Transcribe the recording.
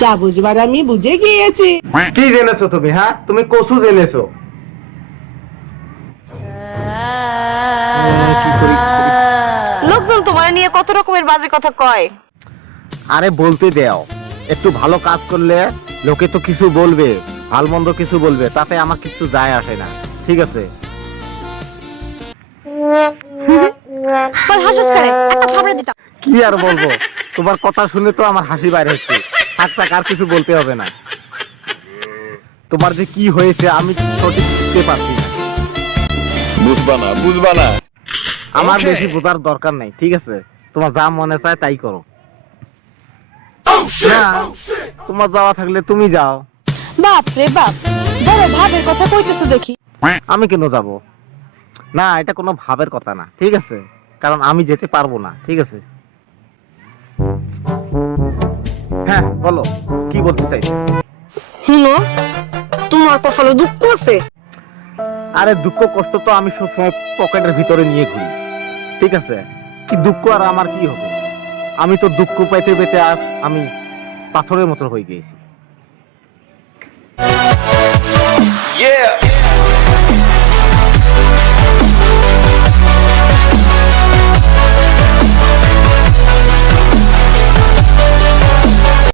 যা বুঝবার আমি বুঝে গিয়েছি। কি জেনেছো তুমি? হ্যাঁ, তুমি কসু জেনেছো। লোকজন তোমার নিয়ে কত রকমের বাজে কথা কয়। আরে বলতে দাও, একটু ভালো কাজ করলে লোকে তো কিছু বলবে, ভাল মন্দ কিছু বলবে, তাতে আমার কিছু যায় আসে না, ঠিক আছে? কই হাসিস করে? এত খাবার দিতাম। কি আর বলবো, তোমার কথা শুনে তো আমার হাসি বাইরে হচ্ছে। থাক থাক, আর কিছু বলতে হবে না। তোমার যে কি হয়েছে আমি সঠিক বুঝতে পারছি না। বুঝবা না। আমার বেশি বোঝার দরকার নাই, ঠিক আছে? তোমার যা মনে চায় তাই করো। না, তোমার যাওয়া থাকলে তুমি যাও। বাপ রে বাপ, বড় ভাবের কথা কইতেছো দেখি। আমি কেন যাব? না, এটা কোনো ভাবের কথা না, ঠিক আছে? কারণ আমি যেতে পারবো না, ঠিক আছে? হ্যাঁ বলো, কি বলতে চাইছো? শুনো, তোমার কপালে দুঃখ আছে। আরে দুঃখ কষ্ট তো আমি সবসময় পকেটের ভিতরে নিয়ে ঘুরি, ঠিক আছে? কি দুঃখ আর আমার কি হবে? আমি তো দুঃখ পেতে পেতে আজ আমি পাথরের মতো হয়ে গিয়েছি। Yeah.